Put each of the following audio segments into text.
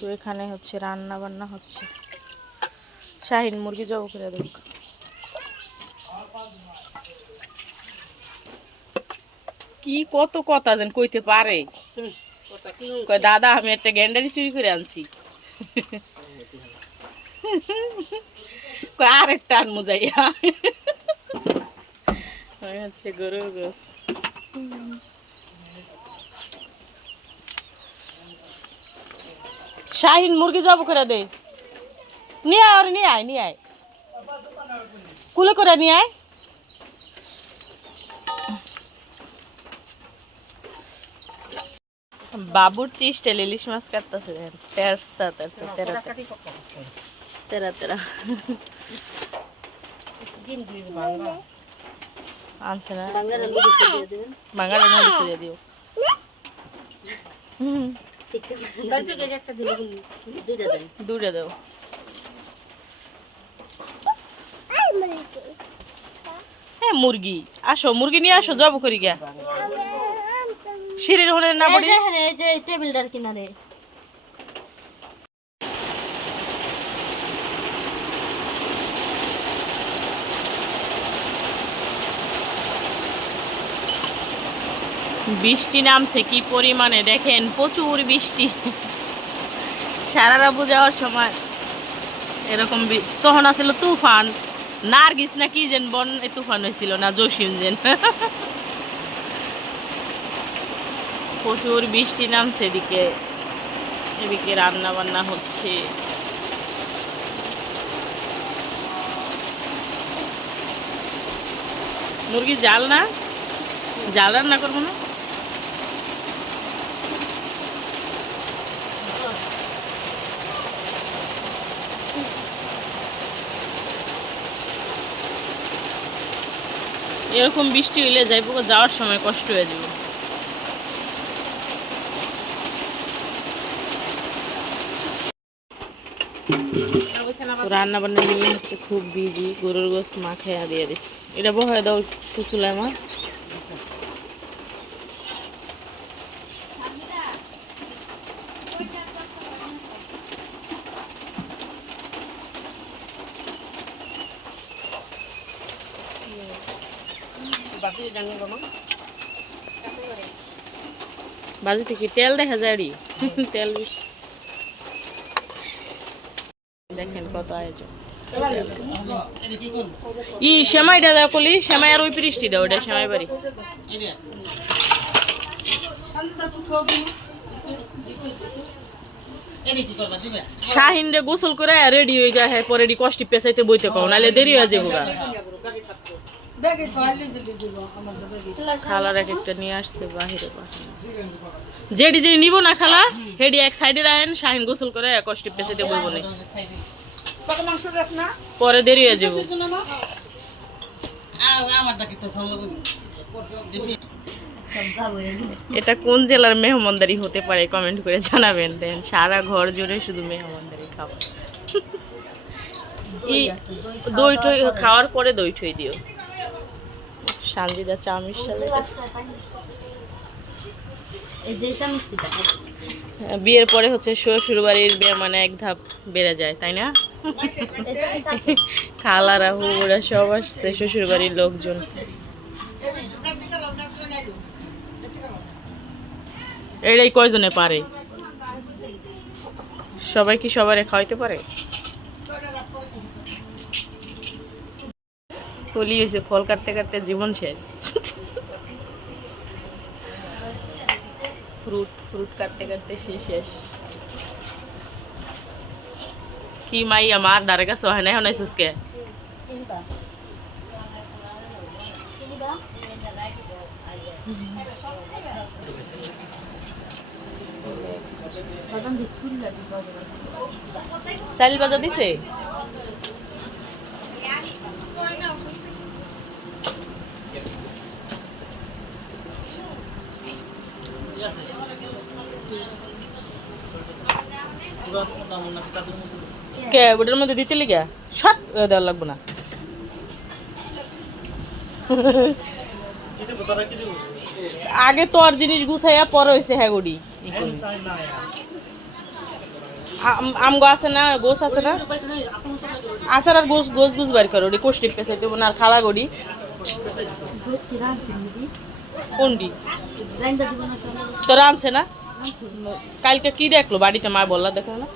তো এখানে হচ্ছে রান্না বান্না হচ্ছে। শাহিন মুরগি জব করে দেব। কি কত কথা যেন কইতে পারে। দাদা আমি একটা গ্যান্ডারি চুরি করে আনছি। আর একটা আনমু যাইয়া। হচ্ছে গরুর গোস। শাহিন মুরগি জব করে দে। নিয়ে আয় আর নিয়ে আয়, নিয়ে আয়, কুলে করে নিয়ে আয়। বাবুর চিস্টেল ইলিশ মাছ কাটতেছে। তেরসা তেরসা তেরা তেরা তেরা আনছে না। বাঙালি মরিচ দিয়ে দিও। দুটা দাও। হ্যাঁ মুরগি আসো, মুরগি নিয়ে আসো জব করি গা। সিঁড়ির হলে না পড়ি যে টেবিলটার কিনারে। বৃষ্টি নামছে কি পরিমাণে দেখেন, প্রচুর বৃষ্টি। সারারাবু যাওয়ার সময় এরকম তখন আসলে তুফান, নার্গিস না কি যেন বন তুফান হয়েছিল না, জসিম যেন। প্রচুর বৃষ্টি নামছে এদিকে। এদিকে রান্না বান্না হচ্ছে। মুরগি জাল না, জাল রান্না করবো না। এরকম বৃষ্টি হইলে যাইব, যাওয়ার সময় কষ্ট হয়ে যাব। রান্না বান্না দিলে হচ্ছে খুব বিজি। গরুর গোস মাখাইয়া দিয়ে দিস। এটা বহায় দাও চুচুলায় মা। বাজি থেকে তেল দেখা যায় রি। তেল দেখেন কত আয়োজন। ই সেমাইটা দাও কলি, সেমাই আর ওই পৃষ্টি দাও, ওটা সেমাই বাড়ি। শাহিন রে গোসল করে রেডি হয়ে যায়, পরে কষ্টি পেঁচাইতে বইতে কও, নাহলে দেরি হয়ে যাবো। খালার এক একটা নিয়ে আসছে বাহিরে। যেডি যেডি নিব না খালা হেডি এক সাইডে রাখেন, শাহিন গোসল করে কষ্টি পেঁচাইতে বইব না, পরে দেরি হয়ে যাবো। এটা কোন জেলার মেহমানদারি হতে পারে কমেন্ট করে জানাবেন। দেন সারা ঘর জুড়ে শুধু মেহমানদারি খাবার। দই টই খাওয়ার পরে দই টই দিও। সানজিদা চামির সাথে বিয়ের পরে হচ্ছে শ্বশুর বাড়ির মানে এক ধাপ বেড়ে যায়, তাই না? খালারা হুবুরা সব আসছে, শ্বশুর বাড়ির লোকজন। এটাই কয়জনে পারে? সবাই কি সবারে খাওয়াইতে পারে? কলি হয়েছে, ফল কাটতে কাটতে জীবন শেষ। ফ্রুট ফ্রুট কাটতে কাটতে শেষ। কি মাই আমার ডারে কাছে হয় না, এখন আইসুস কে? চাল বাজা দিছে। কে ওটার মধ্যে দিতে লিগা শর্ট দেওয়া লাগবে না। আগে তোর জিনিস গুছাইয়া পরে হয়েছে হ্যাঁ গুড়ি আমগো আছে না গোস আছে না আসার আর গোস গোস গুছ বার করো ওটি কোষ্টি পেছাইতে না আর খালা গড়ি কোনটি তোরা আনছে না কালকে কি দেখলো বাড়িতে মা বললা দেখো না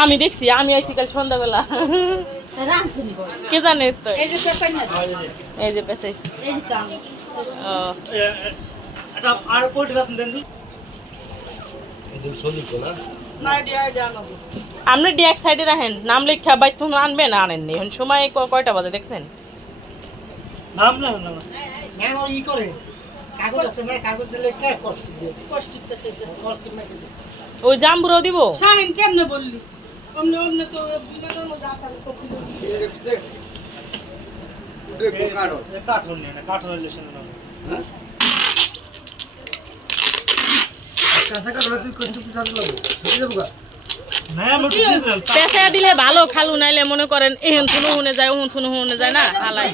আমি দেখছি আমি আইছি কাল সন্ধ্যাবেলা কে জানে তো এই যে পেছাইছি আপনি ডি এক সাইডে রাখেন নাম লেখা বাইক তো আনবে না আনেননি এখন সময় কয়টা বাজে দেখছেন ওই জাম্বুরও দিব কেমনে বললি পেঁচা দিলে ভালো খালু নাইলে মনে করেন এহেন থুনু হুনে যায় ওহন থুনু হুনে যায় না হালাই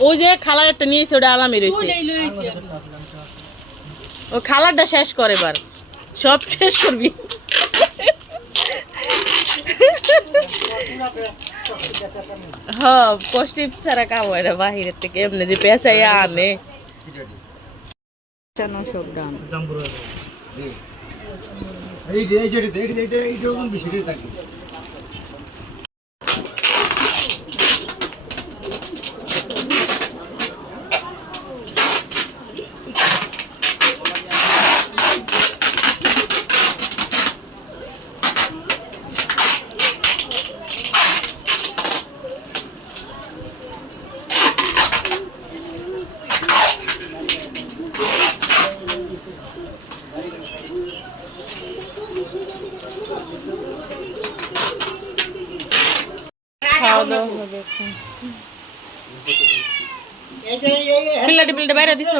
ওই যে খালার একটা নিয়েছে ওটা আলামি রয়েছে ও খালারটা শেষ করে এবার সব শেষ করবি হ্যাঁ কষ্টি ছাড়া কাম হয় না বাহিরের থেকে এমনি যে পেঁচাইয়া আনে সব ডান পিল্লাটি পিল্লাটি বাইরে দিছ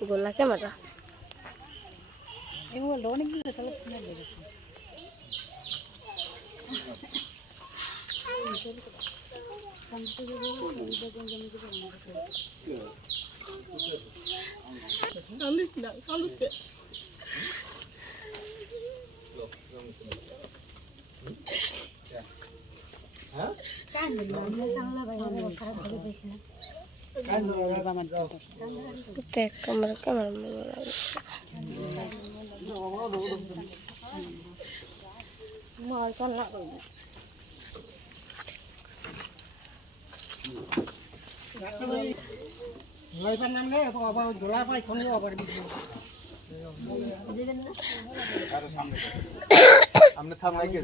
গোলা ক্যামেরা এগুলো অনেকগুলো চালাতে আমরা থাম লাগে